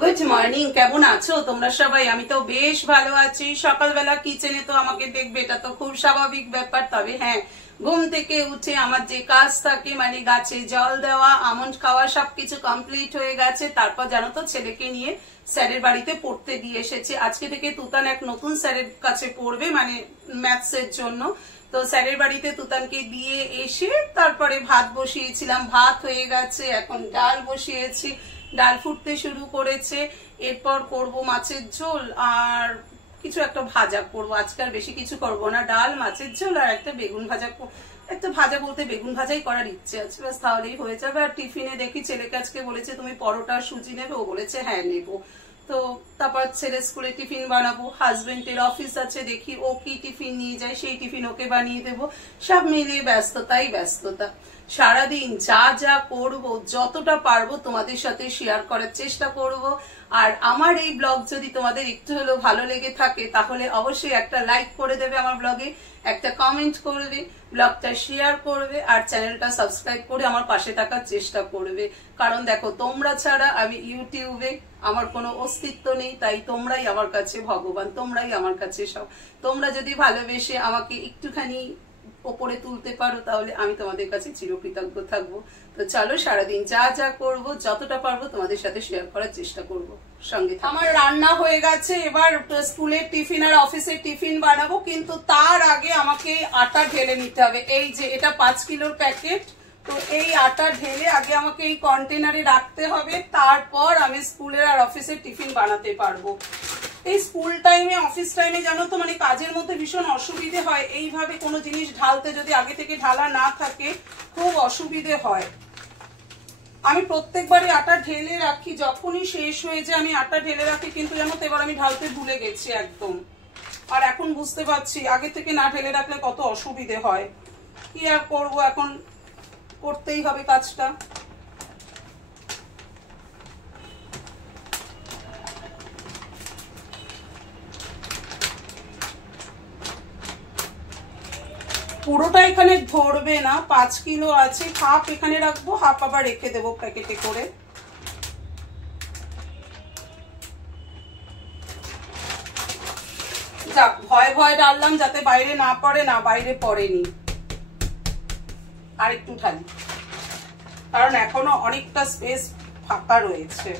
Good morning, কেমন আছো তোমরা সবাই? আমি তো বেশ ভালো আছি। সকালবেলা কিচেনে তো আমাকে দেখবে, এটা তো খুব স্বাভাবিক ব্যাপার। তবে হ্যাঁ, ঘুম থেকে উঠে আমার যে কাজ থাকে, মানে গাছে জল দেওয়া, আমন্ড খাওয়া, সবকিছু কমপ্লিট হয়ে গেছে। তারপর জানো তো, ছেলেকে নিয়ে স্যারের বাড়িতে পড়তে দিয়ে এসেছি। আজকে থেকে তুতান এক নতুন স্যারের কাছে পড়বে, মানে ম্যাথস এর জন্য। তো স্যারের বাড়িতে তুতানকে দিয়ে এসে তারপরে ভাত বসিয়েছিলাম, ভাত হয়ে গেছে। এখন ডাল বসিয়েছি, ডাল ফুটতে শুরু করেছে। এরপর করব মাছের ঝোল আর কিছু একটা ভাজা করব। আজকে আর বেশি কিছু করব না, ডাল, মাছের ঝোল আর একটা বেগুন ভাজা। একটা ভাজা বলতে বেগুন ভাজাই করার ইচ্ছে আছে, ব্যাস তাহলেই হয়ে যাবে। আর টিফিনে দেখি ছেলেকে আজকে বলেছে তুমি পরোটা সুজি নেবে, ও বলেছে হ্যাঁ নেবো। তো তারপর ছেলে স্কুলে টিফিন বানাবো, হাজবেন্ডের অফিস আছে, দেখি ও কি টিফিন নিয়ে যায়, সেই টিফিন ওকে বানিয়ে দেবো। সব মিলিয়ে ব্যস্ততাই ব্যস্ততা। সারাদিন যা যা করব, যতটা পারবো তোমাদের সাথে শেয়ার করার চেষ্টা করব। আর আমার এই ব্লগ যদি তোমাদের একটু হলেও ভালো লেগে থাকে, তাহলে অবশ্যই একটা লাইক করে দেবে আমার ব্লগে, একটা কমেন্ট করবে, ব্লগটা শেয়ার করবে, আর চ্যানেলটা সাবস্ক্রাইব করে আমার পাশে থাকার চেষ্টা করবে। কারণ দেখো, তোমরা ছাড়া আমি ইউটিউবে আমার কোনো অস্তিত্ব নেই। তাই তোমরাই আমার কাছে ভগবান, তোমরাই আমার কাছে সব। তোমরা যদি ভালোবেসে আমাকে একটুখানি ওপরে তুলতে পারো, তাহলে আমি তোমাদের কাছে চিরকৃতজ্ঞ থাকবো। তো চলো, সারাদিন যা যা করবো, যতটা পারবো তোমাদের সাথে শেয়ার করার চেষ্টা করব। সঙ্গে আমার রান্না হয়ে গেছে, এবার স্কুলের টিফিন আর অফিসের টিফিন বানাবো। কিন্তু তার আগে আমাকে আটা ঢেলে নিতে হবে। এই যে এটা 5 কিলোর প্যাকেট, তো এই আটা ঢেলে আগে আমাকে এই কন্টেনারে রাখতে হবে। তারপর আমি স্কুলের আর অফিসের টিফিন বানাতে পারবো। এই স্কুল টাইমে, অফিস টাইমে জানো তো, মানে কাজের মধ্যে ভীষণ অসুবিধে হয়। এইভাবে কোনো জিনিস ঢালতে যদি আগে থেকে ঢালা না থাকে, খুব অসুবিধে হয়। আমি প্রত্যেকবারই আটা ঢেলে রাখি, যখনই শেষ হয়ে যায় আমি আটা ঢেলে রাখি। কিন্তু জানো তো, এবার আমি ঢালতে ভুলে গেছি একদম। আর এখন বুঝতে পারছি আগে থেকে না ঢেলে রাখলে কত অসুবিধে হয়। কি আর করবো, এখন করতেই হবে কাজটা। পুরোটা এখানে ধরবে না, 5 কিলো আছে, হাফ এখানে রাখবো, হাফ আবার রেখে দেবো প্যাকেটে করে। যাক, ভয় ভয় ডাললাম যাতে বাইরে না পড়ে, না বাইরে পড়েনি। আর একটু ঢালি, কারণ এখনো অনেকটা স্পেস ফাঁকা রয়েছে।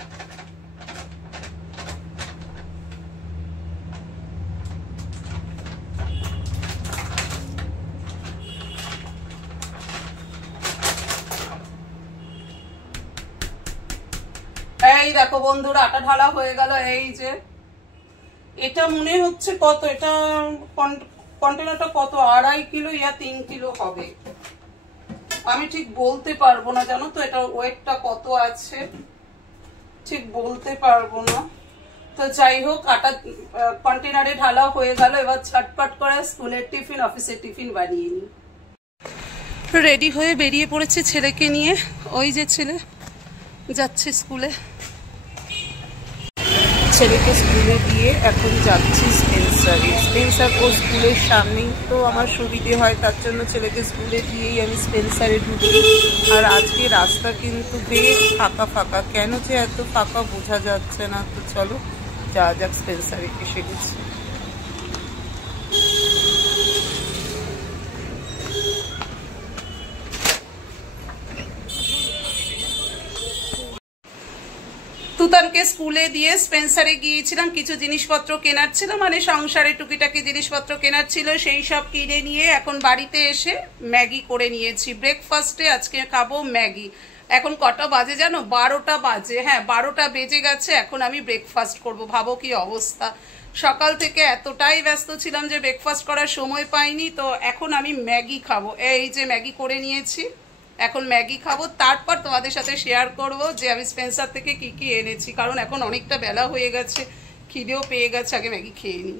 এই দেখো বন্ধুরা, আটা ঢালা হয়ে গেল। এই যে এটা মনে হচ্ছে কত, এটা কন্টেনারটা কত, 2.5 কিলো ইয়া 3 কিলো হবে, আমি ঠিক বলতে পারবো না। জানো তো, এটা ওয়েটটা কত আছে ঠিক বলতে পারবো না। তো যাই হোক, আটা কন্টেনারে ঢালা হয়ে গেল। এবার ছটপট করে স্কুলের টিফিন, অফিসের টিফিন বানিয়ে নিই। রেডি হয়ে বেরিয়ে পড়েছে ছেলেকে নিয়ে। ওই যে ছেলে যাচ্ছে স্কুলে। ছেলেকে স্কুলে দিয়ে এখন যাচ্ছি স্পেন্সারে। স্পেন্সার ও স্কুলের সামনেই, তো আমার সুবিধে হয়, তার জন্য ছেলেকে স্কুলে দিয়েই আমি স্পেন্সারে ঢুকি। আর আজকে রাস্তা কিন্তু বেশ ফাঁকা ফাঁকা, কেন যে এত ফাঁকা বোঝা যাচ্ছে না। তো চলো যা যাক, স্পেন্সারে এসে গেছি। তুতানকে স্কুলে দিয়ে স্পেন্সারে গিয়েছিলাম, কিছু জিনিসপত্র কেনার ছিল, মানে সংসারে টুকিটাকি জিনিসপত্র কেনার ছিল, সেই সব কিনে নিয়ে এখন বাড়িতে এসে ম্যাগি করে নিয়েছি। ব্রেকফাস্টে আজকে খাবো ম্যাগি। এখন কটা বাজে জানো? 12টা বাজে। হ্যাঁ, 12টা বেজে গেছে, এখন আমি ব্রেকফাস্ট করব। ভাবো কি অবস্থা, সকাল থেকে এতটাই ব্যস্ত ছিলাম যে ব্রেকফাস্ট করার সময় পাইনি। তো এখন আমি ম্যাগি খাবো। এই যে ম্যাগি করে নিয়েছি, এখন ম্যাগি খাবো। তারপর তোমাদের সাথে শেয়ার করব যে আমি স্পেন্সার থেকে কি কি এনেছি, কারণ এখন অনেকটা বেলা হয়ে গেছে, খিদেও পেয়ে গেছে, আগে ম্যাগি খেয়ে নিই।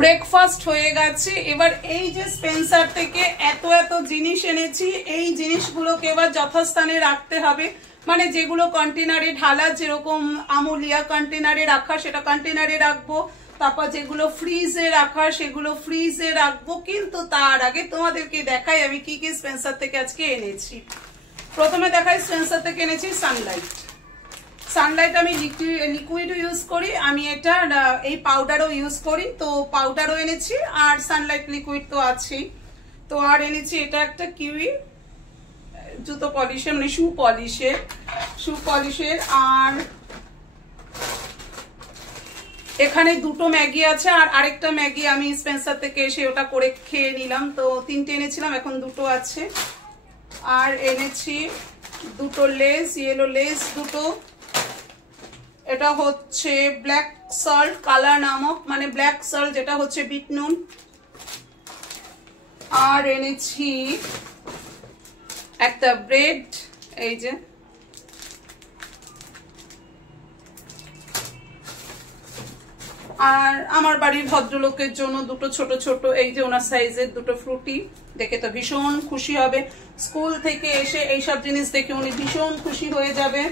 ব্রেকফাস্ট হয়ে গেছে। এবার এই যে স্পেন্সার থেকে এত এত জিনিস এনেছি, এই জিনিসগুলোকে এবার যথাস্থানে রাখতে হবে। মানে যেগুলো কন্টেনারে ঢালা, যেরকম আমুলিয়া কন্টেনারে রাখা, সেটা কন্টেনারে রাখবো। তারপর যেগুলো ফ্রিজে রাখা, সেগুলো ফ্রিজে রাখবো। কিন্তু তার আগে তোমাদেরকে দেখাই আমি কি কি স্পেন্সার থেকে আজকে এনেছি। প্রথমে দেখাই স্পেন্সার থেকে এনেছি সানলাইট। সানলাইট আমি লিকুইড ইউজ করি, আমি এটা এই পাউডারও ইউজ করি, তো পাউডারও এনেছি আর সানলাইট লিকুইড তো আছেই। তো আর এনেছি এটা একটা কিউই জুতো পলিশের, মানে শু পলিশের। আর এখানে দুটো ম্যাগি আছে, আর আরেকটা ম্যাগি আমি স্পেন্সার থেকে এসে ওটা করে খেয়ে নিলাম, তো 3টে এনেছিলাম, এখন 2টো আছে। আর এনেছি দুটো লেস, ইয়েলো লেস দুটো। এটা হচ্ছে ব্ল্যাক সল্ট কালা নামক, মানে ব্ল্যাক সল্ট যেটা হচ্ছে বিট নুন। আর এনেছি একটা ব্রেড, এই যে আর আমার বাড়ির ভদ্রলোকের জন্য দুটো ছোট ছোট এই যে ওনার সাইজের দুটো ফ্রুটি, দেখে তো ভীষণ খুশি হবে। স্কুল থেকে এসে এইসব জিনিস দেখে উনি ভীষণ খুশি হয়ে যাবে।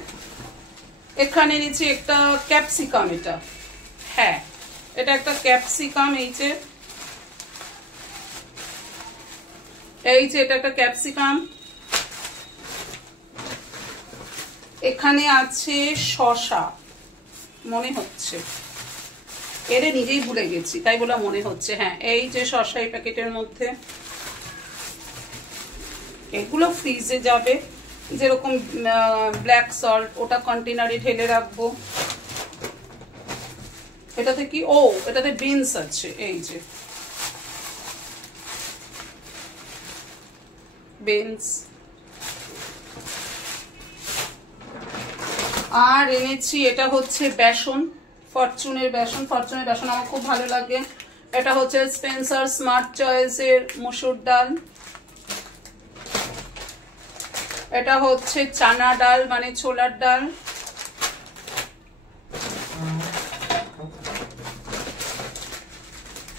এখানে নিচে একটা ক্যাপসিকাম, এটা হ্যাঁ এটা একটা ক্যাপসিকাম, এই যে এটা একটা ক্যাপসিকাম। এখানে আছে শসা মনে হচ্ছে, এরে নিজেই ভুলে গেছি তাই বলে মনে হচ্ছে, হ্যাঁ এই যে শসা এই প্যাকেটের মধ্যে। এগুলো ফ্রিজে যাবে, যেরকম ব্ল্যাক সল্ট ওটা কন্টেনারে ঢেলে রাখবো। এটাতে কি, ও এটাতে বিনস আছে, এই যে বিনস। আর এনেছি এটা হচ্ছে বেসন, ফরচুনের বেসন আমার খুব ভালো লাগে। এটা হচ্ছে স্পেন্সার স্মার্ট চয়েসের মসুর ডাল। এটা হচ্ছে চানা ডাল মানে ছোলার ডাল।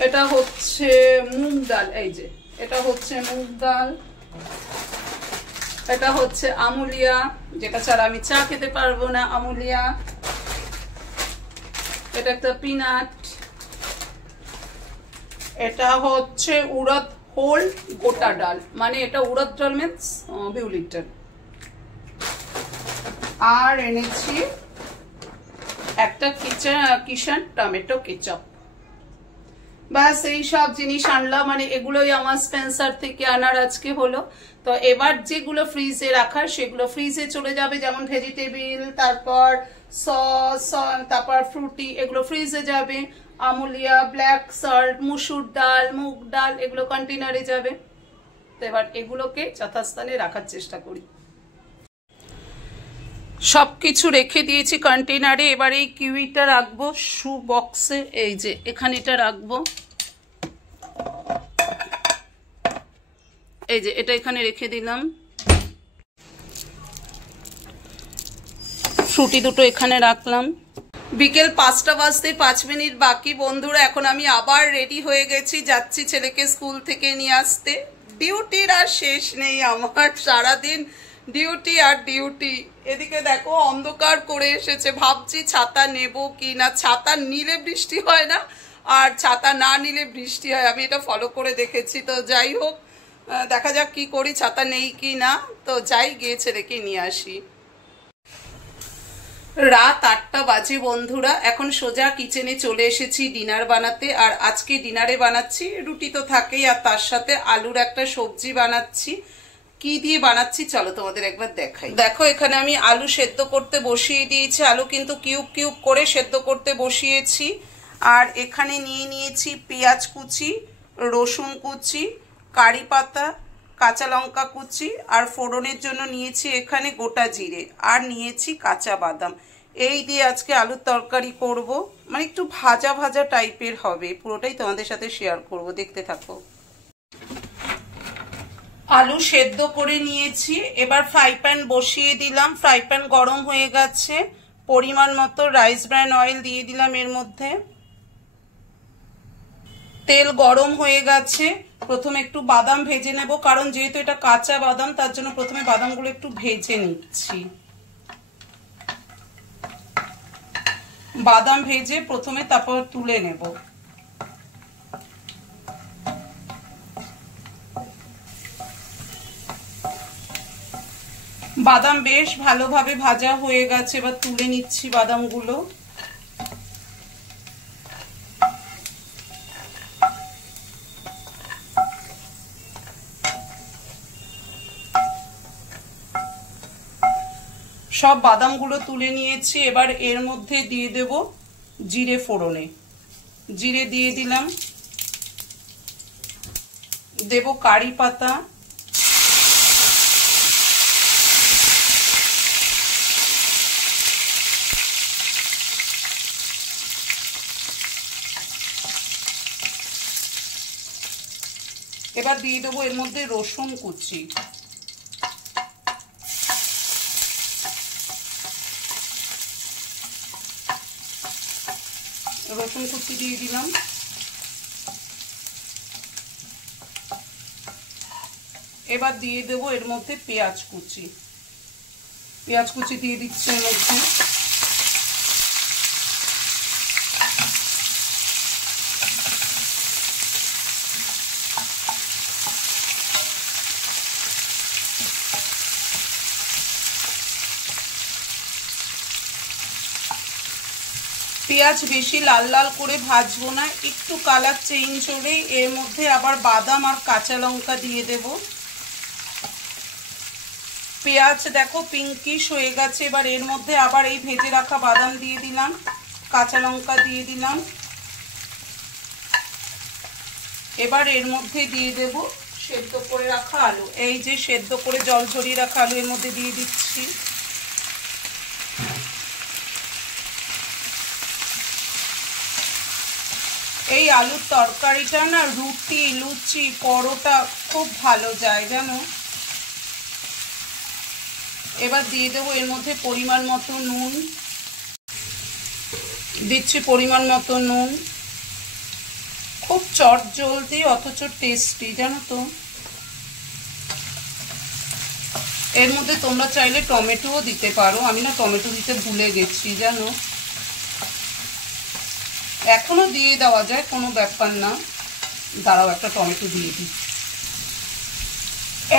এটা হচ্ছে মুগ ডাল, এই যে এটা হচ্ছে মুগ ডাল। এটা হচ্ছে আমুলিয়া, যেটা ছাড়া আমি চা খেতে পারবো না, আমুলিয়া। এটা একটা পিনাট। এটা হচ্ছে উড়দ হোল গোটা ডাল, মানে এটা উড়দ ডাল মিন্স বিউলির ডাল। আর এনেছি একটা কিষান টমেটো কেচাপ। ব্যাস এই সব জিনিস আনলাম, মানে এগুলোই আমার স্পেন্সার থেকে আনার আজকে হলো। তো এবার যেগুলো ফ্রিজে রাখার সেগুলো ফ্রিজে চলে যাবে, যেমন ভেজিটেবিল, তারপর সস, তারপর ফ্রুটি, এগুলো ফ্রিজে যাবে। আমুলিয়া, ব্ল্যাক সল্ট, মুসুর ডাল, মুগ ডাল এগুলো কন্টেনারে যাবে। তো এবার এগুলোকে যথাস্থানে রাখার চেষ্টা করি। সবকিছু রেখে দিয়েছি কন্টেনারে। এবার এই কিউইটা রাখবো শু বক্সে, এই যে এখানে এটা রাখবো, এই যে এটা এখানে রেখে দিলাম। ফ্রুটি দুটো এখানে রাখলাম। বিকেল 5টা বাজতে 5 মিনিট বাকি বন্ধুরা। এখন আমি আবার রেডি হয়ে গেছি, যাচ্ছি ছেলেকে স্কুল থেকে নিয়ে আসতে। ডিউটির আর শেষ নেই আমার, সারাদিন ডিউটি আর ডিউটি। এদিকে দেখো অন্ধকার করে এসেছে, ভাবছি ছাতা নেব কি না। ছাতা নিলে বৃষ্টি হয় না, আর ছাতা না নিলে বৃষ্টি হয়, আমি এটা ফলো করে দেখেছি। তো যাই হোক, দেখা যাক কি করি, ছাতা নেই কি না। তো যাই, গিয়ে ছেলেকে নিয়ে আসি। রাত 8টা বাজে বন্ধুরা। এখন সোজা কিচেনে চলে এসেছি ডিনার বানাতে। আর আজকে ডিনারে বানাচ্ছি, রুটি তো থাকেই, আর তার সাথে আলুর একটা সবজি বানাচ্ছি। কি দিয়ে বানাচ্ছি চলো তোমাদের একবার দেখাই। দেখো এখানে আমি আলু সেদ্ধ করতে বসিয়ে দিয়েছি, আলু কিন্তু কিউব কিউব করে সেদ্ধ করতে বসিয়েছি। আর এখানে নিয়ে নিয়েছি পেঁয়াজ কুচি, রসুন কুচি, কারি পাতা, কাঁচা লঙ্কা কুচি, আর ফোড়নের জন্য নিয়েছি এখানে গোটা জিরে, আর নিয়েছি কাঁচা বাদাম। এই দিয়ে আজকে আলুর তরকারি করব, মানে একটু ভাজা ভাজা টাইপের হবে। পুরোটাই তোমাদের সাথে শেয়ার করব, দেখতে থাকো। আলু সেদ্ধ করে নিয়েছি, এবার ফ্রাই প্যান বসিয়ে দিলাম। ফ্রাই প্যান গরম হয়ে গেছে, পরিমাণ মতো রাইস ব্র্যান অয়েল দিয়ে দিলাম এর মধ্যে। তেল গরম হয়ে গেছে, প্রথমে একটু বাদাম ভেজে নেব, কারণ যেহেতু এটা কাঁচা বাদাম তার জন্য প্রথমে বাদামগুলো একটু ভেজে নিচ্ছি। বাদাম ভেজে প্রথমে তারপর তুলে নেব। বাদাম বেশ ভালোভাবে ভাজা হয়ে গেছে, এবার তুলে নিচ্ছি বাদামগুলো। সব বাদামগুলো তুলে নিয়েছি, এবার এর মধ্যে দিয়ে দেব জিরে ফোড়নে। জিরে দিয়ে দিলাম, দেব কারি পাতা, এবার দিয়ে দেবো এর মধ্যে রসুন কুচি, রসুন কুচি দিয়ে দিলাম। এবার দিয়ে দেবো এর মধ্যে পেঁয়াজ কুচি, পেঁয়াজ কুচি দিয়ে দিচ্ছি এর মধ্যে। পেঁয়াজ বেশি লাল লাল করে ভাজবো না, একটু কালার চেঞ্জ হলেই এর মধ্যে আবার বাদাম আর কাঁচা লঙ্কা দিয়ে দেব। পেঁয়াজ দেখো পিঙ্কিশ হয়ে গেছে, এবার এর মধ্যে আবার এই ভেজে রাখা বাদাম দিয়ে দিলাম, কাঁচা লঙ্কা দিয়ে দিলাম। এবার এর মধ্যে দিয়ে দেব সেদ্ধ করে রাখা আলু, এই যে সেদ্ধ করে জল ঝরিয়ে রাখা আলু এর মধ্যে দিয়ে দিচ্ছি। এই আলুর তরকারিটা না রুটি, লুচি, পরোটা খুব ভালো যায় জানো। এবার দিয়ে দেবো এর মধ্যে পরিমাণ মতো নুন, দিচ্ছি পরিমাণ মতো নুন। খুব চটজলদি অথচ টেস্টি জানো তো। এর মধ্যে তোমরা চাইলে টমেটোও দিতে পারো, আমি না টমেটো দিতে ভুলে গেছি জানো। এখনো দিয়ে দেওয়া যায়, কোনো ব্যাপার না, দাঁড়াও একটা টমেটো দিয়ে দিই।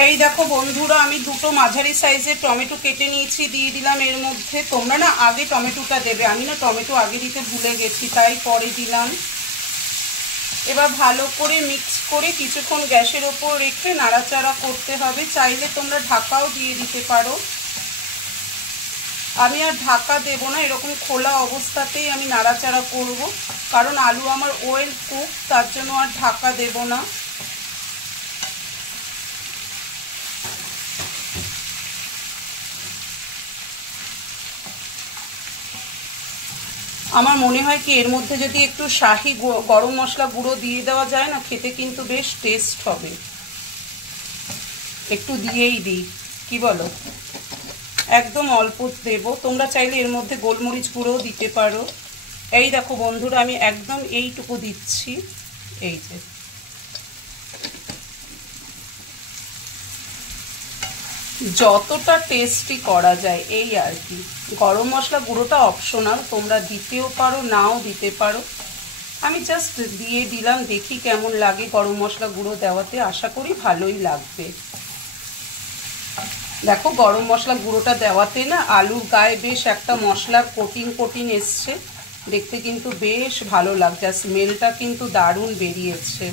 এই দেখো বন্ধুরা, আমি দুটো মাঝারি সাইজের টমেটো কেটে নিয়েছি, দিয়ে দিলাম এর মধ্যে। তোমরা না আগে টমেটোটা দেবে, আমি না টমেটো আগে দিতে ভুলে গেছি তাই পরে দিলাম। এবার ভালো করে মিক্স করে কিছুক্ষণ গ্যাসের ওপর রেখে নাড়াচাড়া করতে হবে, চাইলে তোমরা ঢাকাও দিয়ে দিতে পারো। আমি আর ঢাকা দেব না, এরকম খোলা অবস্থাতেই আমি নাড়াচাড়া করব, কারণ আলু আমার ওয়েল কুক, তার জন্য আর ঢাকা দেব না। আমার মনে হয় কি এর মধ্যে যদি একটু শাহি গরম মশলা গুঁড়ো দিয়ে দেওয়া যায় না, খেতে কিন্তু বেশ টেস্ট হবে। একটু দিয়েই দিই, কি বলো? একদম অল্প দেব, তোমরা চাইলে এর মধ্যে গোলমরিচ গুঁড়োও দিতে পারো। এই দেখো বন্ধুরা, আমি একদম এইটুকু দিচ্ছি, এই যে। যতটা টেস্টি করা যায় এই আর কি। গরম মশলা গুঁড়োটা অপশনাল, তোমরা দিতেও পারো নাও দিতে পারো। আমি জাস্ট দিয়ে দিলাম, দেখি কেমন লাগে গরম মশলা গুঁড়ো দেওয়াতে, আশা করি ভালোই লাগবে। দেখো গরম মশলা গুঁড়োটা দেওয়াতে না আলুর গায়ে বেশ একটা মশলার কোটিং এসছে, দেখতে কিন্তু বেশ ভালো লাগছে, স্মেলটা কিন্তু দারুণ বেরিয়েছে।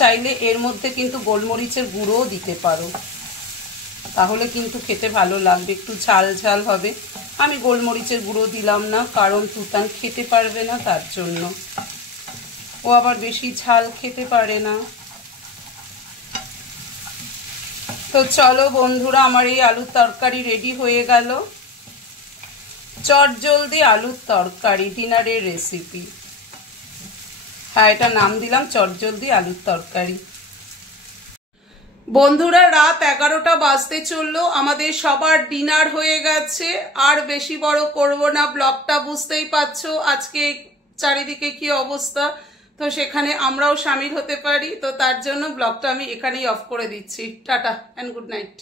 চাইলে এর মধ্যে কিন্তু গোলমরিচের গুঁড়োও দিতে পারো, তাহলে কিন্তু খেতে ভালো লাগবে, একটু ঝাল ঝাল হবে। আমি গোলমরিচের গুঁড়ো দিলাম না, কারণ তুতান খেতে পারবে না, তার জন্য। ও আবার বেশি ঝাল খেতে পারে না। তো চলো বন্ধুরা, আমার এই আলুর তরকারি রেডি হয়ে গেল। চটজলদি আলুর তরকারি, ডিনারের রেসিপি। হ্যাঁ, এটা নাম দিলাম চটজলদি আলুর তরকারি। বন্ধুরা, রাত 11টা বাজতে চললো, আমাদের সবার ডিনার হয়ে গেছে। আর বেশি বড় করব না ব্লগটা, বুঝতেই পারছো আজকে চারিদিকে কি অবস্থা, তো সেখানে আমরাও শামিল হতে পারি, তো তার জন্য ব্লগটা আমি এখানেই অফ করে দিচ্ছি। Tata and good night.